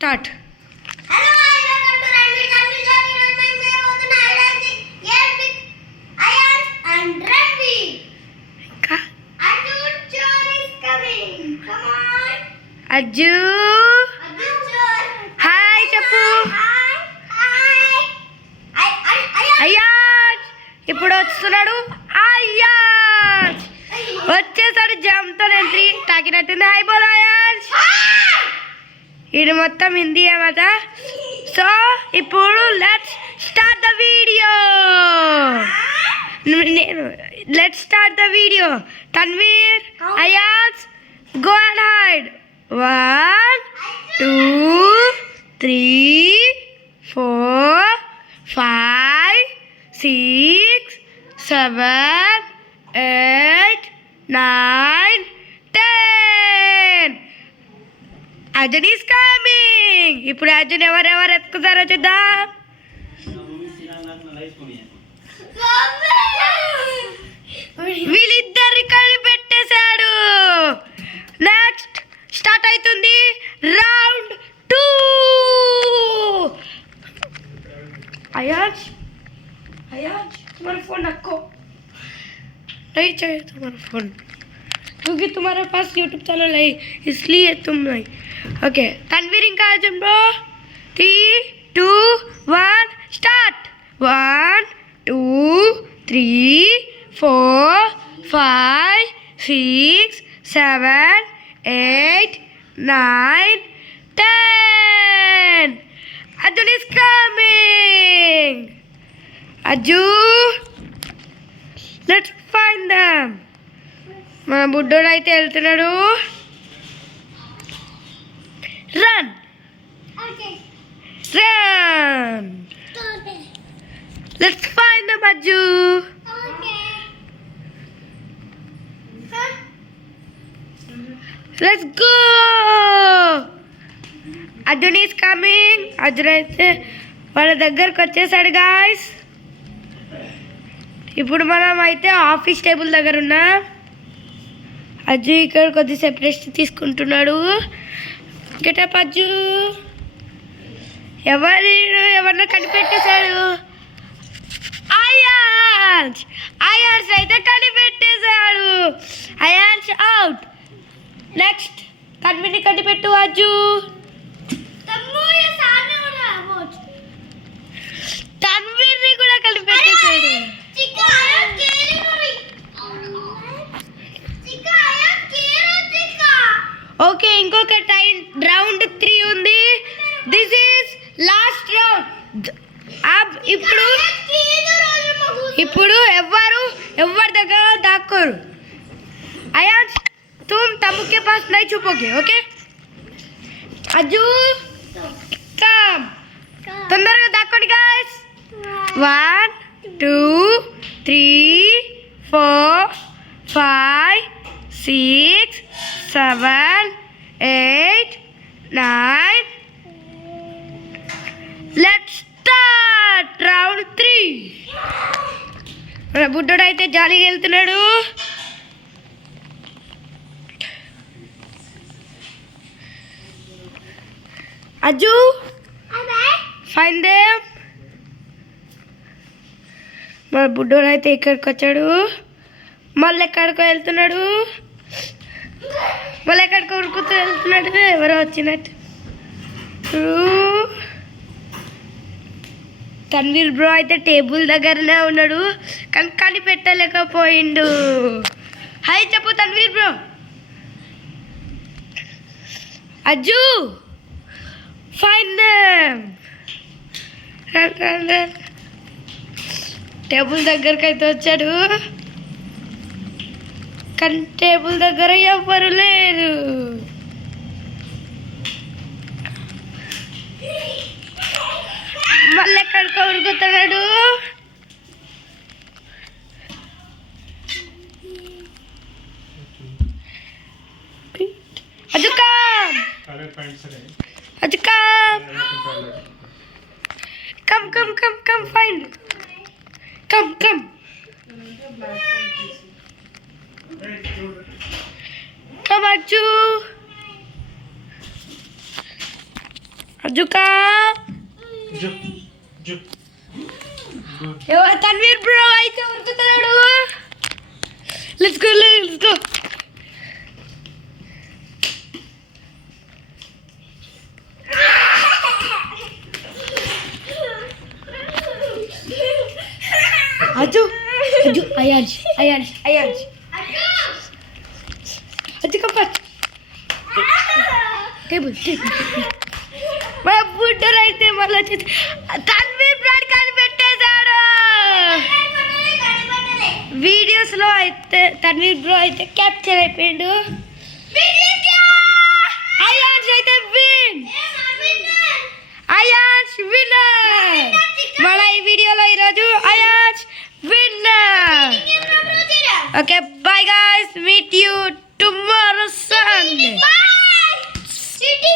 Start. Hello, welcome to Ranveer Family Journey. My name is Highlighting. Here with Ayaz and Ranveer. Arjun Chor is coming. Come on. Ajju. Arjun Chor. Hi, Chappu. Hi. అయ్యాజ్ ఇప్పుడు వస్తున్నాడు. అయ్యాజ్ వచ్చేసాడు. జంతో ఎంట్రీ తాకినట్టుంది. హాయ్ బోలో అయ్యాజ్. ఇది మొత్తం హిందీ అన్నమాట. సో ఇప్పుడు let's start the video. Let's start the video. Tanveer, Ayaz, go and hide. 1 2 3 4 5 6 7 8 9 10. Arjun is coming. ఇప్పుడు అర్జున్ ఎవరెవరు ఎత్తుకుతారో చూద్దాం. వీళ్ళిద్దరి కలిపెట్టేశాడు. నెక్స్ట్ స్టార్ట్ అవుతుంది రౌండ్ 2. अयाज अयाज तुम्हारा फ़ोन रखो. नहीं चाहिए तुम्हारा फ़ोन क्योंकि तुम्हारे पास यूट्यूब चैनल है इसलिए तुम नहीं. ओके तनवीर इंका Arjun bro. 3 2 1 start. 1 2 3 4 5 6 7 8 9 10. Arjun is coming. Arjun, let's find them. మన బుడ్డోడు అయితే వెళ్తున్నాడు. Run run. Let's find them Ajju. Let's go. Arjun is coming. Arjun అయితే వాళ్ళ దగ్గరకు వచ్చేసాడు గాయస్. ఇప్పుడు మనం అయితే ఆఫీస్ టేబుల్ దగ్గర ఉన్నాం. అజ్జు ఇక్కడ కొద్దిసేపు రెస్ట్ తీసుకుంటున్నాడు. గెటప్ అజ్జు. ఎవరినో కనిపెట్టేశాడు. అయాన్స్ అయాన్స్ అయితే కనిపెట్టేశాడు. అయాన్స్ అవుట్. నెక్స్ట్ తన్విని కనిపెట్టు అజ్జు. తన్వీర్ని కూడా కలిపెట్టేశాడు. ఓకే ఇంకొక రౌండ్ 3 ఉంది. This is last round. ఇప్పుడు ఎవరి దగ్గర దాక్కోరు. అయాన్స్ तुम तम्बू के पास नहीं छुपोगे. ओके अज्जू कम. తొందరగా దాక్కోండి గాయ్స్. 1 2 3 4 5 6 7 8 9. Let's start round 3. మన బుడ్డోడు అయితే జాలీగా వెళ్తున్నాడు. Ajju find them. మన బుడ్డోడు అయితే ఇక్కడికి వచ్చాడు. మళ్ళీ ఎక్కడికో వెళ్తున్నాడు. మళ్ళీ ఎక్కడికో ఉరుకుతూ వెళ్తున్నాడు. ఎవరో వచ్చినట్టు. తన్వీర్ బ్రో అయితే టేబుల్ దగ్గరనే ఉన్నాడు కానీ కనిపెట్టలేకపోయిండు. హాయ్ చెప్పు తన్వీర్ బ్రో. Ajju find them. Run. Table దగ్గరికి అయితే వచ్చాడు కానీ టేబుల్ దగ్గర ఎవ్వరు లేరు. మళ్ళీ ఎక్కడికో ఉరుకుతున్నాడు. అజుకా Ajju come find. Come come Ajju. అజుకా జుక్ జుక్ తన్వీర్ బ్రో అయితే ఉరుకుతున్నాడు. Let's go. అజు అయాజ్ అజు కపట్ టేబుల్ మన బుడ్డర్ అయితే మళ్ళీ తన్వీర్ బ్రాడ్ కానీ పెట్టేశాడు. వీడియోస్లో అయితే తన్వీర్ బ్రో అయితే క్యాప్చర్ అయిపోయిండు.